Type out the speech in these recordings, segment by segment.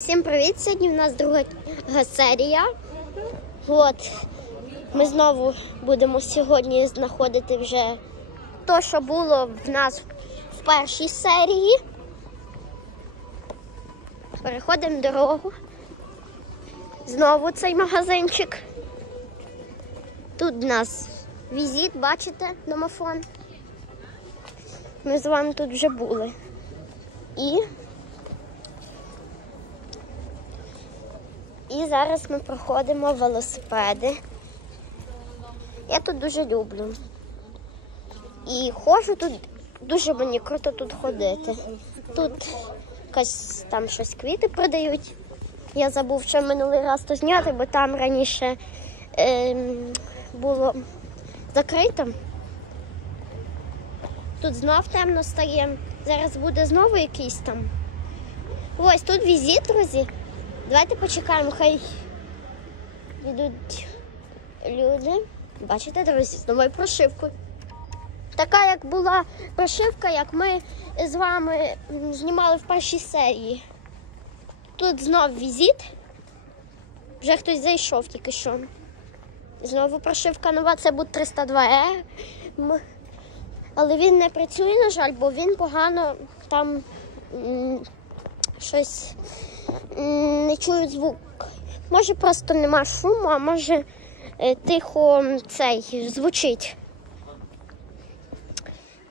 Всім привіт! Сьогодні в нас друга серія. От ми знову будемо сьогодні знаходити вже те, що було в нас в першій серії. Переходимо дорогу. Знову цей магазинчик. Тут в нас візит, бачите, домофон. Ми з вами тут вже були. І І зараз ми проходимо велосипеди. Я тут дуже люблю. І ходжу тут, дуже мені круто тут ходити. Тут якась там щось квіти продають. Я забув, що минулий раз то зняти, бо там раніше ем, було закрито. Тут знов темно стає. Зараз буде знову якийсь там. Ось тут візит, друзі. Давайте почекаємо, хай йдуть люди. Бачите, друзі, з новою прошивкою. Така, як була прошивка, як ми з вами знімали в першій серії. Тут знов візит. Вже хтось зайшов тільки що. Знову прошивка нова, це буде 302 е Але він не працює, на жаль, бо він погано там щось не чую звук. Може просто нема шуму, а може е, тихо цей звучить.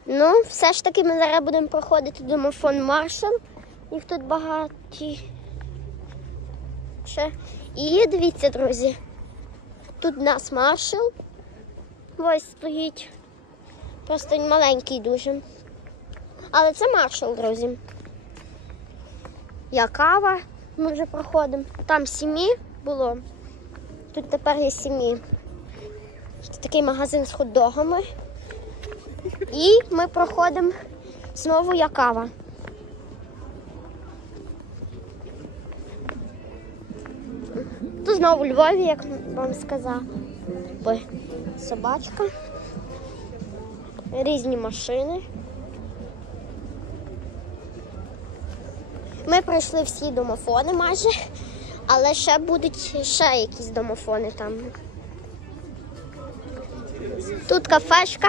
Ну, все ж таки ми зараз будемо проходити домофон Маршал. Їх тут багаті. І дивіться, друзі. Тут у нас маршал. Ось стоїть. Просто маленький дуже. Але це маршал, друзі. Я кава, ми вже проходимо. Там сім'ї було. Тут тепер є сім'ї. Такий магазин з хот-догами. І ми проходимо знову я кава. Тут знову у Львові, як вам сказав. Собачка. Різні машини. Ми пройшли всі домофони майже, але ще будуть ще якісь домофони там. Тут кафешка.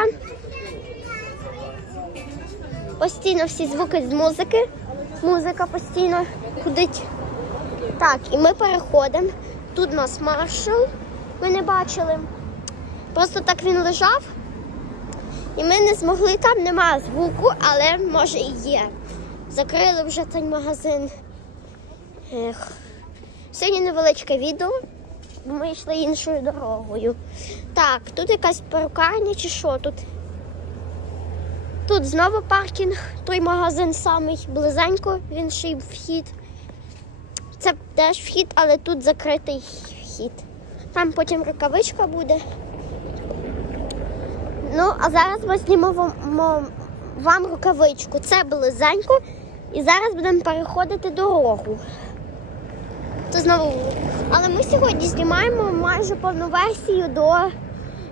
Постійно всі звуки з музики. Музика постійно ходить. Так, і ми переходимо. Тут у нас маршал, ми не бачили. Просто так він лежав, і ми не змогли, там немає звуку, але може і є. Закрили вже цей магазин. Ех. Сьогодні невеличке відео, бо ми йшли іншою дорогою. Так, тут якась перукарня чи що тут? Тут знову паркінг, той магазин самий близенько, він ще й вхід. Це теж вхід, але тут закритий вхід. Там потім рукавичка буде. Ну, а зараз ми знімемо вам рукавичку. Це близенько. І зараз будемо переходити дорогу. Це знову. Але ми сьогодні знімаємо майже повну версію до,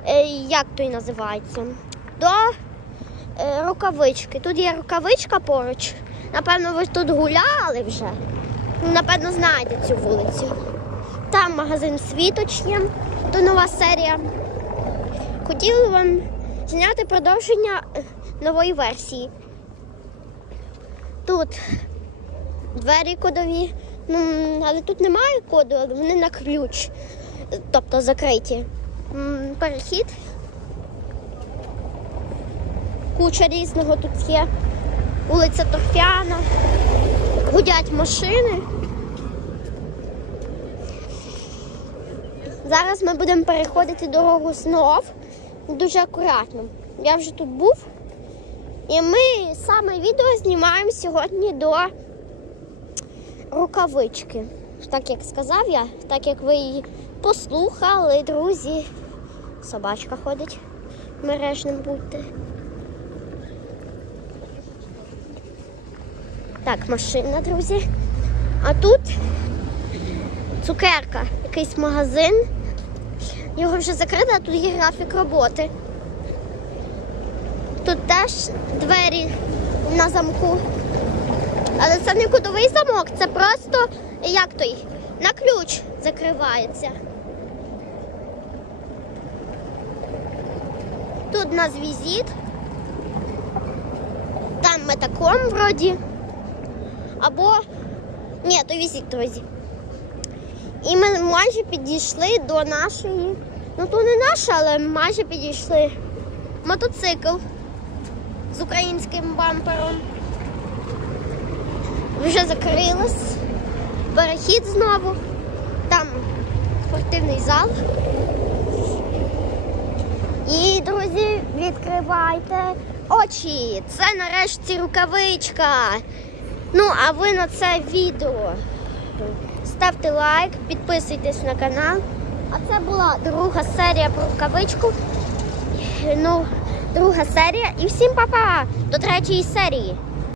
е, як той називається, до е, рукавички. Тут є рукавичка поруч. Напевно, ви тут гуляли вже. Напевно, знаєте цю вулицю. Там магазин Світоч то нова серія. Хотіли вам зняти продовження нової версії. Тут двері кодові, ну, але тут немає коду, вони на ключ, тобто закриті. Перехід. Куча різного тут є. Вулиця Торфяна, гудять машини. Зараз ми будемо переходити дорогу знов дуже акуратно. Я вже тут був. І ми саме відео знімаємо сьогодні до рукавички. Так як сказав я, так як ви її послухали, друзі. Собачка ходить, мережним будьте. Так, машина, друзі. А тут цукерка, якийсь магазин. Його вже закрили, а тут є графік роботи. Тут теж двері на замку. Але це не кодовий замок, це просто як той, на ключ закривається. Тут у нас візит. Там метаком вроді. Або. Ні, то візит, друзі. І ми майже підійшли до нашої. Ну, то не наша, але майже підійшли. Мотоцикл з українським бампером. Вже закрилась. Перехід знову. Там спортивний зал. І, друзі, відкривайте очі. Це нарешті рукавичка. Ну, а ви на це відео ставте лайк, підписуйтесь на канал. А це була друга серія про рукавичку. Ну, друга серія. І всім па-па! До третьої серії.